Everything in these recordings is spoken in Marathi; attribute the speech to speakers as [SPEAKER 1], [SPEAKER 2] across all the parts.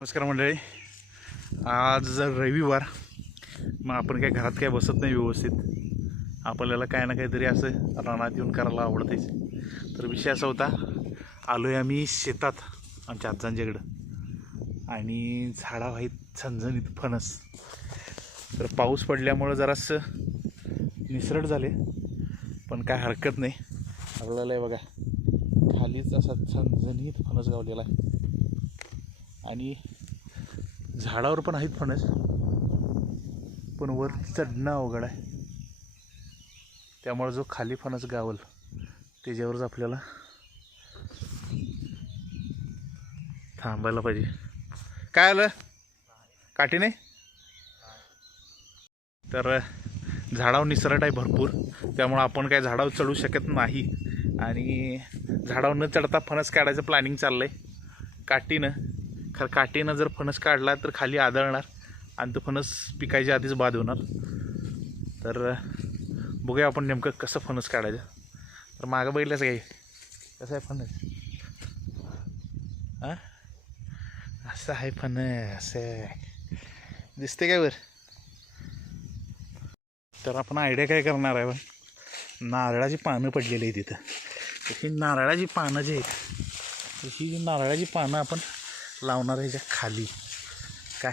[SPEAKER 1] नमस्कार मंडळी. आज जर रविवार मग आपण काय घरात काय बसत नाही व्यवस्थित? आपल्याला काय ना काहीतरी असं रानात येऊन करायला आवडतेच तर विषय असा होता आलो आहे आम्ही शेतात आमच्या आजांच्याकडं आणि झाडा आहेत झणझणीत फणस. तर पाऊस पडल्यामुळं जरासं निसरट झाले पण काय हरकत नाही. आपल्याला आहे बघा खालीच असा झणझणीत फणस गावलेला आहे. आणि झाडावर पण आहेत फणस. पण वर चढणं अवघड आहे. त्यामुळे जो खाली फणस गावल त्याच्यावरच आपल्याला थांबायला पाहिजे. काय आलं? काठी नाही? तर झाडावर निसरट आहे भरपूर. त्यामुळं आपण काय झाडावर चढू शकत नाही. आणि झाडावर न चढता फणस काढायचं प्लॅनिंग चाललं आहे काठीनं. खरं काठीनं जर फणस काढला तर खाली आदळणार आणि तो फणस पिकायच्या आधीच बाद होणार. तर बघूया आपण नेमकं कसं फणस काढायचं. तर मागं बघितलंच काही कसं आहे फणस? हां असं आहे फणस. असं आहे. दिसते काय वर तर आपण आयडिया काय करणार आहे पण नारळाची पानं पडलेली आहे तिथं ही नारळाची पानं जी आहेत ही जी नारळाची पानं आपण लावणार आहे ह्याच्या खाली. काय?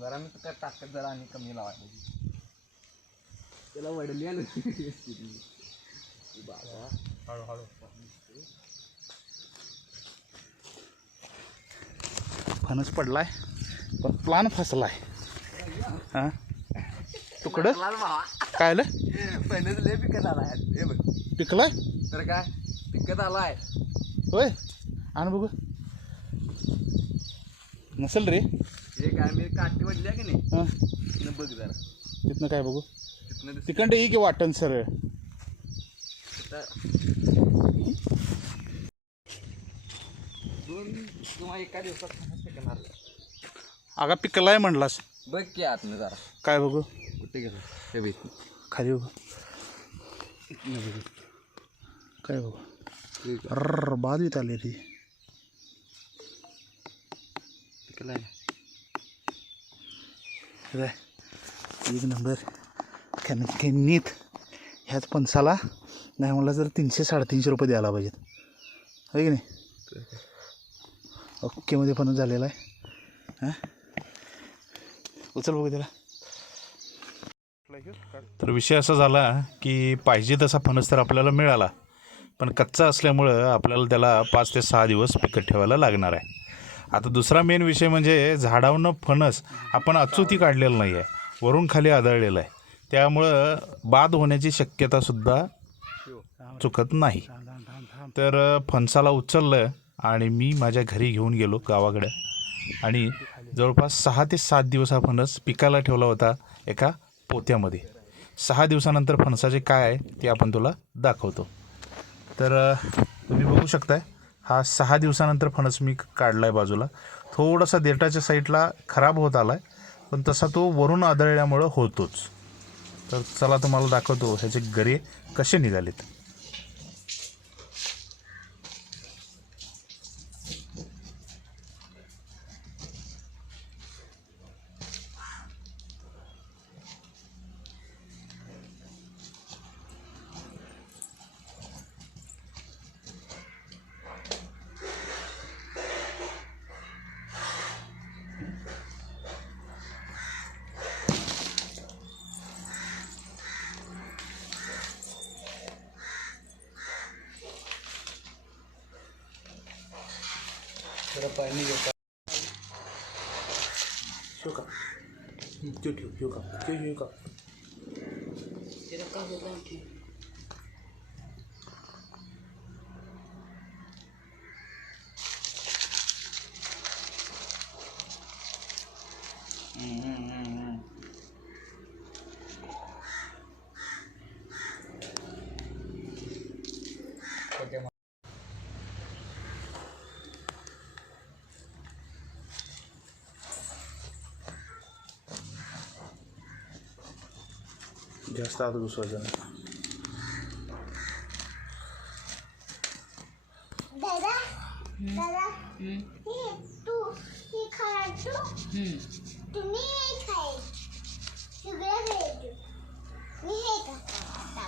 [SPEAKER 2] जरा मी तुका ताकद जरा आणि कमी लावायला त्याला वडली आलं. बाबा. हळूहळू.
[SPEAKER 1] फणस पडलाय पण प्लान फसलाय. हां? तुकडं? काय आलं?
[SPEAKER 2] पहिलेच लय पिकत आलाय. हे बघ.
[SPEAKER 1] पिकलाय?
[SPEAKER 2] तर काय? पिकत आलाय.
[SPEAKER 1] होय. आण बघू. नसेल रे.
[SPEAKER 2] हे काय मी काठी की नाही?
[SPEAKER 1] हां.
[SPEAKER 2] तिथनं बघ जरा.
[SPEAKER 1] तिथनं काय बघू?
[SPEAKER 2] तिथनं दिसत
[SPEAKER 1] तिकडं ये की वाटण सरळ?
[SPEAKER 2] दोन किंवा एका दिवसात
[SPEAKER 1] आगा पिकलाय म्हणलास.
[SPEAKER 2] बघ की आतनं जरा.
[SPEAKER 1] काय बघू?
[SPEAKER 2] कुठे गेलं? हे बघ.
[SPEAKER 1] खाली बघू. काय बघू? अर्र बाद येत आले रे
[SPEAKER 2] पिकलाय.
[SPEAKER 1] काय एक नंबर. कणकणीत ह्याच पणसाला नाही म्हणलं जर तीनशे साडेतीनशे रुपये द्यायला पाहिजेत. होय की नाही? ओकेमध्ये पण झालेला आहे. हां? उचल बघू त्याला. तर विषय असा झाला की पाहिजे तसा फणस तर आपल्याला मिळाला. पण कच्चा असल्यामुळं आपल्याला त्याला पाच ते सहा दिवस पिकत ठेवायला लागणार आहे. आता दुसरा मेन विषय म्हणजे झाडावनं फणस आपण अचूती काढलेलं नाही आहे वरून खाली आदळलेलं आहे. त्यामुळं बाद होण्याची शक्यतासुद्धा चुकत नाही. तर फणसाला उचललं आणि मी माझ्या घरी घेऊन गेलो गावाकडे. आणि जवळपास सहा ते सात दिवस हा फणस पिकायला ठेवला होता एका पोत्यामध्ये. सहा दिवसानंतर फणसाचे काय आहे ते आपण तुला दाखवतो. तर तुम्ही बघू शकताय. हा सहा दिवसानंतर फणस मी काढला आहे बाजूला. थोडासा देठाच्या साईडला खराब होत आला आहे पण तसा तो वरून आदळल्यामुळं होतोच. तर चला तुम्हाला दाखवतो ह्याचे गरे कसे निघालेत.
[SPEAKER 2] थोडं पाणी घेता
[SPEAKER 1] शिव का? ठेव ठेव ठेव का? ठेव ठेव का जास्त आता दुसऱ्याचं नाही
[SPEAKER 3] दादा दादा हे तू हे खायचो तुम्ही हे खाय सगळं खायचो मी हे खाता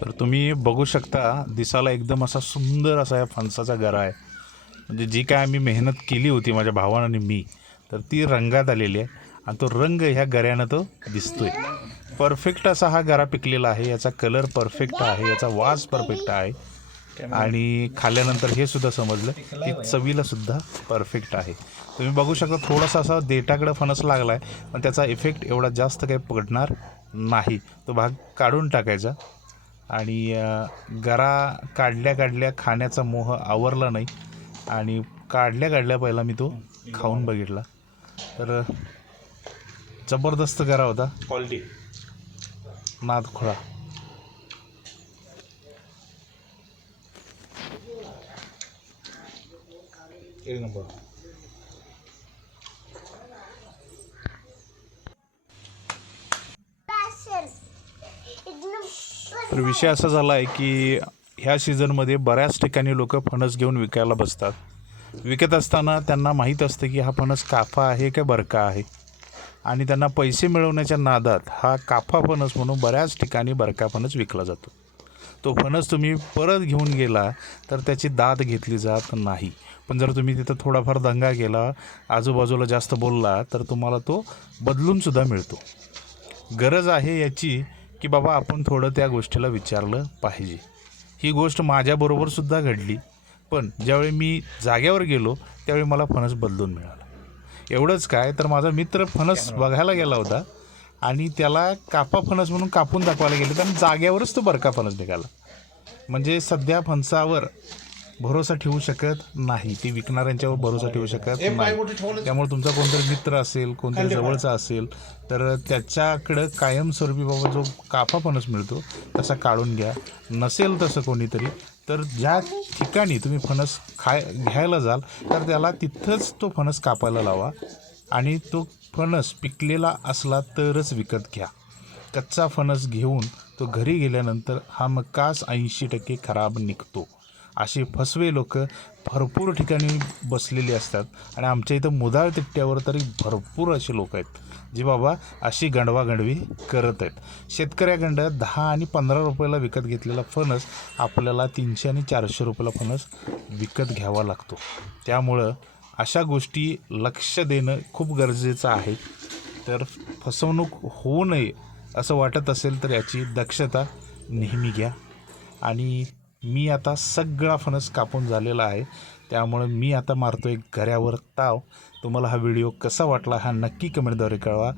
[SPEAKER 1] तर तुम्ही बघू शकता दिसाला एकदम असा सुंदर असा या फणसाचा गरा आहे. म्हणजे जी काय आम्ही मेहनत केली होती माझ्या भावानं आणि मी तर ती रंगात आलेली आहे. आणि तो रंग ह्या गऱ्यानं तो दिसतोय. परफेक्ट असा हा गरा पिकलेला आहे. याचा कलर परफेक्ट आहे. याचा वास परफेक्ट आहे. आणि खाल्ल्यानंतर हे सुद्धा समजलं की चवीला सुद्धा परफेक्ट आहे. तुम्ही बघू शकता थोडासा असा देठाकडं फणस लागला आहे पण त्याचा इफेक्ट एवढा जास्त काही पडणार नाही. तो भाग काढून टाकायचा. आणि गरा काढल्या काढल्या खाण्याचा मोह आवरला नाही. आणि काढल्या काढल्या पहिला मी तो खाऊन बघितला. तर जबरदस्त गरा होता. क्वालिटी नाद खोळा एक नंबर. तर विषय असा झाला आहे की ह्या सीझनमध्ये बऱ्याच ठिकाणी लोक फणस घेऊन विकायला बसतात. विकत असताना त्यांना माहीत असतं की हा फणस काफा आहे का बरका आहे. आणि त्यांना पैसे मिळवण्याच्या नादात हा काफा फणस म्हणून बऱ्याच ठिकाणी बरका फणस विकला जातो. तो फणस तुम्ही परत घेऊन गेला तर त्याची दाद घेतली जात नाही. पण जर तुम्ही तिथं थोडाफार दंगा केला आजूबाजूला जास्त बोलला तर तुम्हाला तो बदलूनसुद्धा मिळतो. गरज आहे याची की बाबा आपण थोडं त्या गोष्टीला विचारलं पाहिजे. ही गोष्ट माझ्याबरोबरसुद्धा घडली. पण ज्यावेळी मी जाग्यावर गेलो त्यावेळी मला फणस बदलून मिळाला. एवढंच काय तर माझा मित्र फणस बघायला गेला होता आणि त्याला कापा फणस म्हणून कापून दाखवायला गेले तर जाग्यावरच तो बरका फणस निघाला. म्हणजे सध्या फणसावर भरोसा ठेवू शकत नाही. ते विकणाऱ्यांच्यावर भरोसा ठेवू शकत नाही. त्यामुळे तुमचा कोणतरी मित्र असेल कोणतरी जवळचा असेल तर त्याच्याकडं कायमस्वरूपी बाबा जो काफा फणस मिळतो तसा काढून घ्या. नसेल तसं कोणीतरी तर ज्या ठिकाणी तुम्ही फणस खाय घ्यायला जाल तर त्याला तिथंच तो फणस कापायला लावा. आणि तो फणस पिकलेला असला तरच विकत घ्या. कच्चा फणस घेऊन तो घरी गेल्यानंतर हा मकास ऐंशी टक्के खराब निघतो. अशी फसवे लोक भरपूर ठिकाणी बसलेली असतात. आणि आमच्या इथं मुदाळ तिट्ट्यावर तरी भरपूर असे लोक आहेत जे बाबा अशी गंडवागंडवी करत आहेत. शेतकऱ्यागंड दहा आणि पंधरा रुपयाला विकत घेतलेला फणस आपल्याला तीनशे आणि चारशे रुपयाला फणस विकत घ्यावा लागतो. त्यामुळं अशा गोष्टी लक्ष देणं खूप गरजेचं आहे. तर फसवणूक होऊ नये असं वाटत असेल तर याची दक्षता नेहमी घ्या. आणि मी आता सगळा फणस कापून झालेला आहे. त्यामुळे मी आता मारतो एक घऱ्यावर ताव. तुम्हाला हा व्हिडिओ कसा वाटला हा नक्की कमेंटद्वारे कळवा.